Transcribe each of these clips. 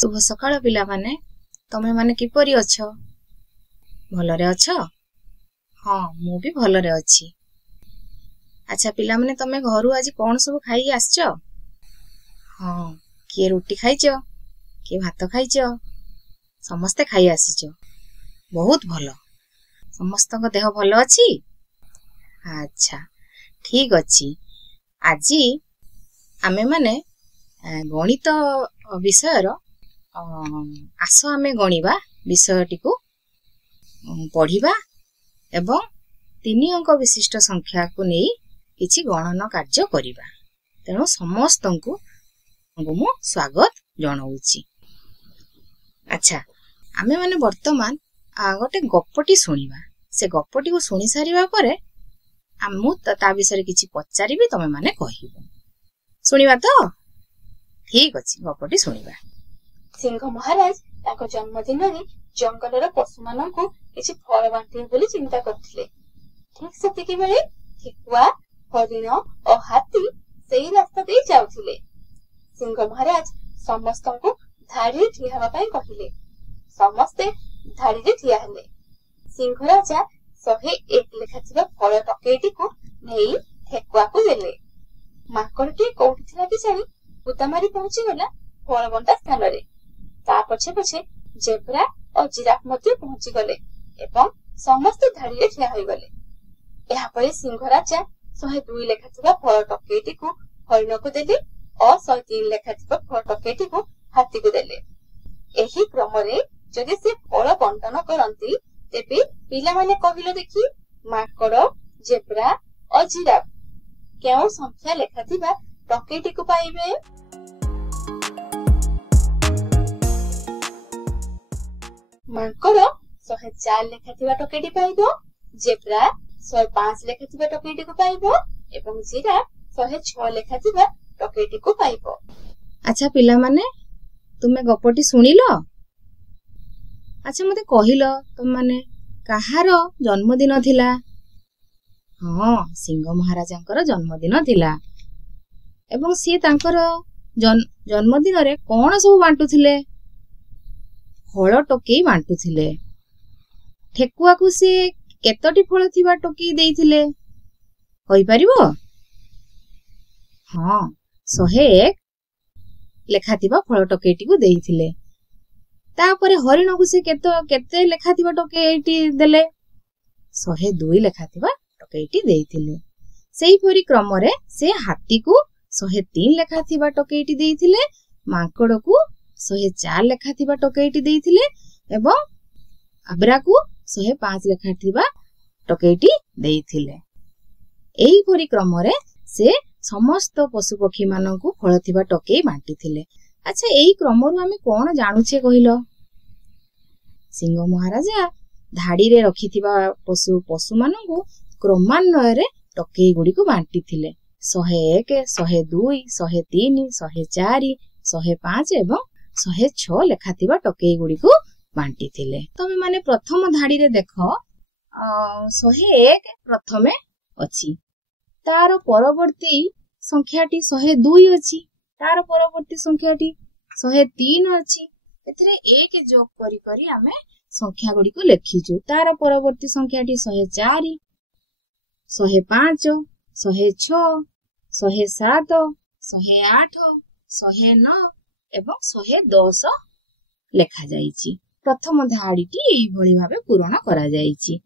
शुभ सकाळ पिला माने तमे माने किपरि अछ भलरे अछ हाँ मु भी भलरे अछि। अच्छा पिला माने तमे घरु आज कोन सब खाई आछछ हाँ किए रोटी खाइछ किए भात खाइछ समस्ते खाई आसीछ बहुत भलो समस्त को देह भलो अछि। अच्छा ठीक अछि आजी आमे माने गणित विषय रो आस आमे गणिबा विषयटी को पढ़िबा एवं 3 अंक विशिष्ट संख्या को नहीं किछि गणन कार्य करिबा तेणु समस्त को मु स्वागत जणाउछि। अच्छा आमे माने वर्तमान गोटे गप्पटी सुनिबा से गप्पटी को सुनि सारिबा परे आमु ता विषय किछि पचारिबी तमे माने कहिबो सुनिबा तो ठीक अछि गप्पटी सुनिबा। सिंह महाराज ताको जन्मदिन रे जंगलर पशु माननकु किछि फल बांटिबे बोली चिंता करथिले। ठीक सेतिकी बेले ठेकुआ हरिण और हाथी सेही रास्ता दे जाउथिले। सिंह महाराज समस्तंकु धाड़ी ठिया हेबा पई कहिले। समस्ते धाड़ी रे ठिया हेले। सिंह राजा 101 लेखा थिबा फल टकेइटी को नेई ठेकुआ को देले। माकड़टी कोउठी थिला कि जानी उतामारी पहुंची गला फल बंटा स्थान रे। ता पछे पछे जेब्रा और जिराफ मध्य पहुंची गले एवं समस्त धाड़ी रे ठिया होई गले। एहा परे सिंह राजा 102 लेखा थिबा फल टकेइटी को हरिण को देले और 103 लेखा थिबा फल टकेइटी को हाथी को देले। एही क्रम रे जदि से फल बंटन करंती तेबे पिला माने कहिलो देखि माकड़ जेब्रा और जिराफ केउ संख्या लेखा थिबा टकेइटी को पाइबे। माकड़ 104 लेखा थिबा टकेइटी पाइबो, जेब्रा 105 लेखा थिबा टकेइटी को पाइबो एवं जिराफ 106 लेखा थिबा टकेइटी को पाइबो। अच्छा पिला माने तुमे गप्पटी सुनिलो। अच्छा मते कहिलो तुम माने कहार जन्मदिन थिला। हाँ सिंह महाराजंकर जन्मदिन थिला एवं सी तांकर जन्मदिन रे कोन सब बांटुथिले फल टोकेई बांटुथिले। ठेकुआ को से केतोटी फल थिबा टोकेई देइथिले होई परिबो। हाँ 101 लेखा थिबा फल टोकेईटी को देइथिले। तापरे हरिण को से केते लेखा थिबा टोकेईटी देले 102 लेखा थिबा टोकेईटी देइथिले। सेही परि क्रम रे से हाथी को 103 लेखा थिबा टोकेईटी देइथिले, माकड़ को 104 लेखा थिबा टोकेईटी देइथिले एवं आब्रा को 105 लेखा थिबा टोकेईटी देइथिले। एही परि क्रम रे से समस्त पशु पक्षी माननकु फल थिबा टोकेई बांटिथिले। अच्छा एही क्रम रु आमे कोन जानुछे कहिलो। सिंह महाराजा धाड़ी रे रखिथिबा पशु माननकु क्रमान्वय रे टोकेई गुडी को बांटिथिले। 101 102 103 104 105 एवं 106 लेखा थिबा टोकेई गुडी को बांटिथिले। तमे माने प्रथम धाड़ी रे देखो 101 प्रथमे अछि, तार परवर्ती संख्याटी 102 अछि, तार परवर्ती संख्याटी 103 अछि। एथिरे एक जोग करी करी आमे संख्या गुडी को लेखिजु। तार परवर्ती संख्याटी 104 105 106 107 108 109 एवं 110 लेखा जाइछि। प्रथम धाड़ीटी एई भली भाबे पूर्ण करा जाइछि।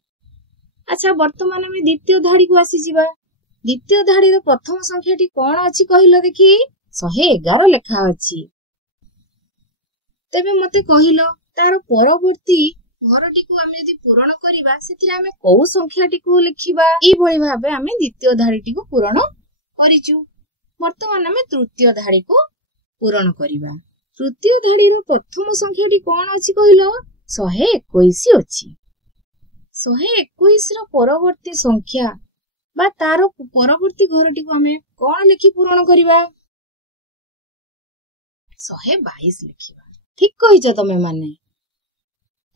अच्छा वर्तमान में द्वितीय धाड़ी को आसी जिबा। द्वितीय धाड़ी रो प्रथम संख्याटी कोन अछि कहिलो देखि 111 लेखा अछि। तेबे मते कहिलो तार परवर्ती घरटी को आमे यदि पूर्ण करिबा सेथिरे आमे को संख्याटी को लिखिबा। ई भली भाबे आमे द्वितीय धाड़ीटी को पूर्ण करिचु। वर्तमान आमे तृतीय धाड़ी को पूर्ण करिबा। तृतीय धाड़ी रो प्रथम संख्याटी कोन अछि कहिलो 121 अछि। 121 रो परवर्ती संख्या बा तार परवर्ती घरटी को आमे कोन लिखि पूर्ण करिबा 122 लिखिबा। ठीक कहिछ तमे माने।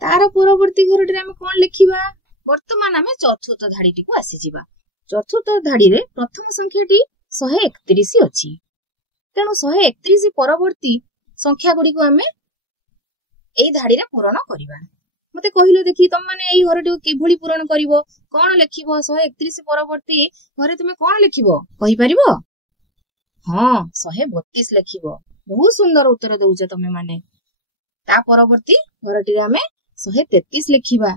तार परवर्ती घरटी आमे कोन लिखिबा वर्तमान आमे चतुर्थ धाड़ीटी को आसी जिबा। चतुर्थ धाड़ी रे प्रथम संख्याटी 131 अछि। तेणु 131 परवर्ती संख्या गुडी को आमे ଏଇ ଧାଡିରେ ପୂରଣ କରିବା। ମତେ କହିଲ ଦେଖି ତମ ମାନେ ଏଇ ଘରଟିକୁ କିଭଳି ପୂରଣ କରିବ, କଣ ଲେଖିବ? 131 ପରବର୍ତ୍ତୀ ଘରେ ତୁମେ କଣ ଲେଖିବ କହିପାରିବ? ହଁ, 132 ଲେଖିବ। ବହୁତ ସୁନ୍ଦର ଉତ୍ତର ଦଉଛ ତମେ ମାନେ। ତା ପରବର୍ତ୍ତୀ ଘରଟିରେ ଆମେ 133 ଲେଖିବା।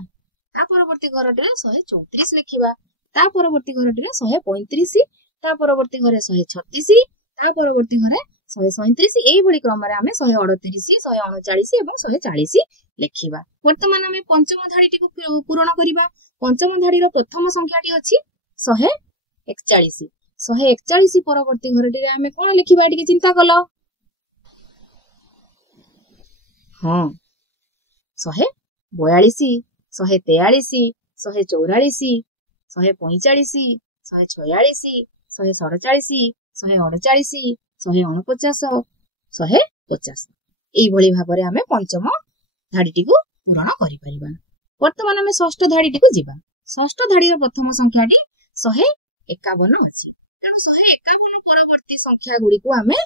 ତା ପରବର୍ତ୍ତୀ ଘରଟିରେ 134 ଲେଖିବା। ତା ପରବର୍ତ୍ତୀ ଘରଟିରେ 135, ତା ପରବର୍ତ୍ତୀ ଘରେ 136, ତା ପରବର୍ତ୍ତୀ ଘରେ 137, ଏଇଭଳି କ୍ରମରେ ଆମେ 138, 139 ଏବଂ 140 ଲେଖିବା। ବର୍ତ୍ତମାନ ଆମେ ପଞ୍ଚମ ଧାଡିଟିକୁ ପୂରଣ କରିବା। ପଞ୍ଚମ ଧାଡିର ପ୍ରଥମ ସଂଖ୍ୟାଟି ଅଛି 141। 141 ପରବର୍ତ୍ତୀ ଘରଟିରେ ଆମେ କଣ ଲେଖିବା ଟିକେ ଚିନ୍ତା କଲ? ହଁ, 142, 143, 144, 145, 146, 147, 148, 149, 150। ଏଇଭଳି ଭାବରେ ଆମେ ପଞ୍ଚମ ଧାଡିଟିକୁ ପୂରଣ କରିପାରିବା। ବର୍ତ୍ତମାନ ଆମେ ଷଷ୍ଠ ଧାଡିଟିକୁ ଯିବା। ଷଷ୍ଠ ଧାଡିର ପ୍ରଥମ ସଂଖ୍ୟାଟି 151 ଅଛି। ତେଣୁ 151 ପରବର୍ତ୍ତୀ ସଂଖ୍ୟା ଗୁଡିକୁ ଆମେ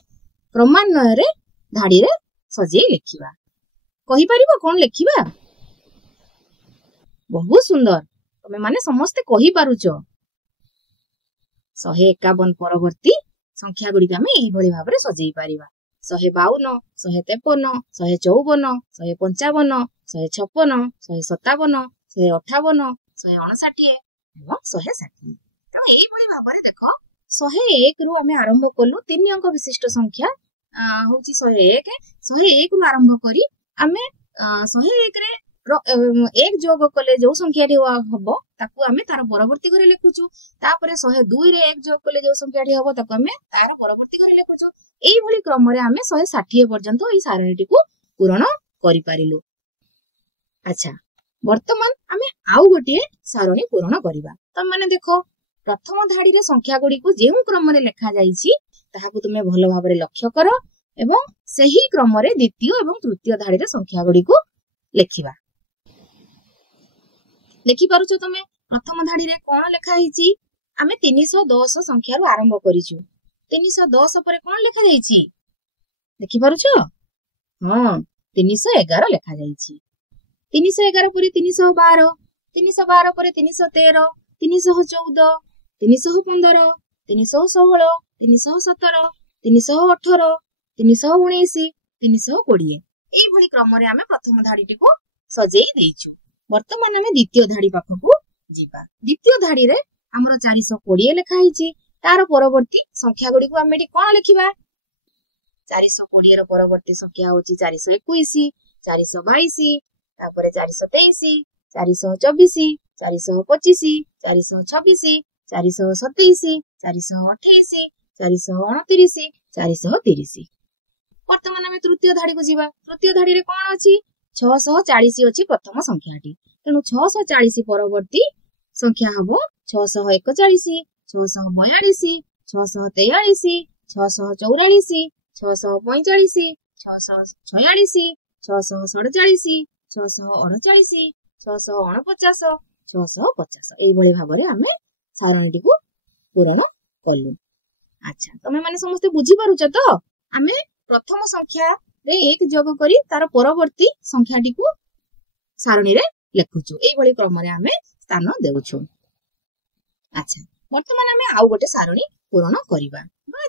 କ୍ରମାନ୍ୱୟରେ ଧାଡିରେ ସଜେଇ ଲେଖିବା। କହିପାରିବ କଣ ଲେଖିବା? ବହୁତ ସୁନ୍ଦର, ତମେ ମାନେ ସମସ୍ତେ କହିପାରୁଛ। 151 ପରବର୍ତ୍ତୀ ସଂଖ୍ୟା ଗୁଡିକ ଆମେ ଏଇଭଳି ଭାବରେ ସଜେଇ ପାରିବା। 152, 153, 154, 155, 156, 157, 158, 159 ଏବଂ 160। ତେଣୁ ଏଇଭଳି ଭାବରେ ଦେଖ, 101 ରୁ ଆମେ ଆରମ୍ଭ କଲୁ। 3 ଅଙ୍କ ବିଶିଷ୍ଟ ସଂଖ୍ୟା ହଉଛି 101। 101 ରୁ ଆରମ୍ଭ କରି ଆମେ 101 ରେ 1 ଯୋଗ କଲେ ଯୋଉ ସଂଖ୍ୟାଟି ହବ ତାକୁ ଆମେ ତାର ପରବର୍ତ୍ତୀ ଘରେ ଲେଖୁଛୁ। ତାପରେ 102 ରେ 1 ଯୋଗ କଲେ ଯୋଉ ସଂଖ୍ୟାଟି ହବ ତାକୁ ଆମେ ତାର ପରବର୍ତ୍ତୀ ଘରେ ଲେଖୁଛୁ। ଏଇଭଳି କ୍ରମରେ ଆମେ 160 ପର୍ଯ୍ୟନ୍ତ ଏଇ ସାରଣୀଟିକୁ ପୂରଣ କରିପାରିଲୁ। ଆଚ୍ଛା, ବର୍ତ୍ତମାନ ଆମେ ଆଉ ଗୋଟିଏ ସାରଣୀ ପୂରଣ କରିବା। ତମମାନେ ଦେଖ, ପ୍ରଥମ ଧାଡିରେ ସଂଖ୍ୟା ଗୁଡିକୁ ଯେଉଁ କ୍ରମରେ ଲେଖା ଯାଇଛି ତାହାକୁ ତୁମେ ଭଲ ଭାବରେ ଲକ୍ଷ୍ୟ କର ଏବଂ ସେହି କ୍ରମରେ ଦ୍ୱିତୀୟ ଏବଂ ତୃତୀୟ ଧାଡିରେ ସଂଖ୍ୟା ଗୁଡିକୁ ଲେଖିବା। ଲେଖିପାରୁଛ ତମେ? ପ୍ରଥମ ଧାଡିରେ କଣ ଲେଖା ହେଇଛି? ଆମେ 310 ସଂଖ୍ୟାରୁ ଆରମ୍ଭ କରିଛୁ। 310 ପରେ କଣ ଲେଖାଯାଇଛି ଦେଖିପାରୁଛ? ହଁ, 311 ଲେଖାଯାଇଛି। 311 ପରେ 312, 312 ପରେ 313, 314, 315, 316, 317, 318, 319, 320। ଏଇଭଳି କ୍ରମରେ ଆମେ ପ୍ରଥମ ଧାଡିଟିକୁ ସଜେଇ ଦେଇଛୁ। ବର୍ତ୍ତମାନ ଆମେ ଦ୍ୱିତୀୟ ଧାଡି ପାଖକୁ ଯିବା। ଦ୍ୱିତୀୟ ଧାଡିରେ ଆମର 420 ଲେଖା ହେଇଛି। ତାର ପରବର୍ତ୍ତୀ ସଂଖ୍ୟା ଗୁଡିକୁ ଆମେ ଏଠି କଣ ଲେଖିବା? 420 ର ପରବର୍ତ୍ତୀ ସଂଖ୍ୟା ହଉଛି 421, 422, ତାପରେ 423, 424, 425, 426, 427, 428, 429, 430। ବର୍ତ୍ତମାନ ଆମେ ତୃତୀୟ ଧାଡିକୁ ଯିବା। ତୃତୀୟ ଧାଡିରେ କଣ ଅଛି? 640 ଅଛି ପ୍ରଥମ ସଂଖ୍ୟାଟି। ତେଣୁ 640 ପରବର୍ତ୍ତୀ ସଂଖ୍ୟା ହବ 641, 642, 643, 644, 645, 646, 647, 648, 649, 650। ଏଇଭଳି ଭାବରେ ଆମେ ସାରଣୀଟିକୁ ପୂରଣ କଲୁ। ଆଚ୍ଛା, ତମେ ମାନେ ସମସ୍ତେ ବୁଝିପାରୁଛ ତ? ଆମେ ପ୍ରଥମ ସଂଖ୍ୟାରେ 1 ଯୋଗ କରି ତାର ପରବର୍ତ୍ତୀ ସଂଖ୍ୟାଟିକୁ ସାରଣୀରେ ଲେଖୁଛୁ। ଏଇଭଳି କ୍ରମରେ ଆମେ ସ୍ଥାନ ଦେଉଛୁ। ଆଚ୍ଛା, ବର୍ତ୍ତମାନ ଆମେ ଆଉ ଗୋଟେ ସାରଣୀ ପୂରଣ କରିବା।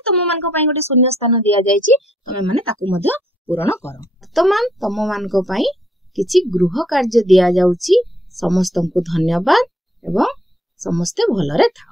ତମ ମାନଙ୍କ ପାଇଁ ଗୋଟେ ଶୂନ୍ୟ ସ୍ଥାନ ଦିଆଯାଇଛି, ତମେ ମାନେ ତାକୁ ମଧ୍ୟ ପୂରଣ କର। ବର୍ତ୍ତମାନ ତମ ମାନଙ୍କ ପାଇଁ କିଛି ଗୃହ କାର୍ଯ୍ୟ ଦିଆଯାଉଛି। ସମସ୍ତଙ୍କୁ ଧନ୍ୟବାଦ ଏବଂ ସମସ୍ତେ ଭଲରେ ଥାଅ।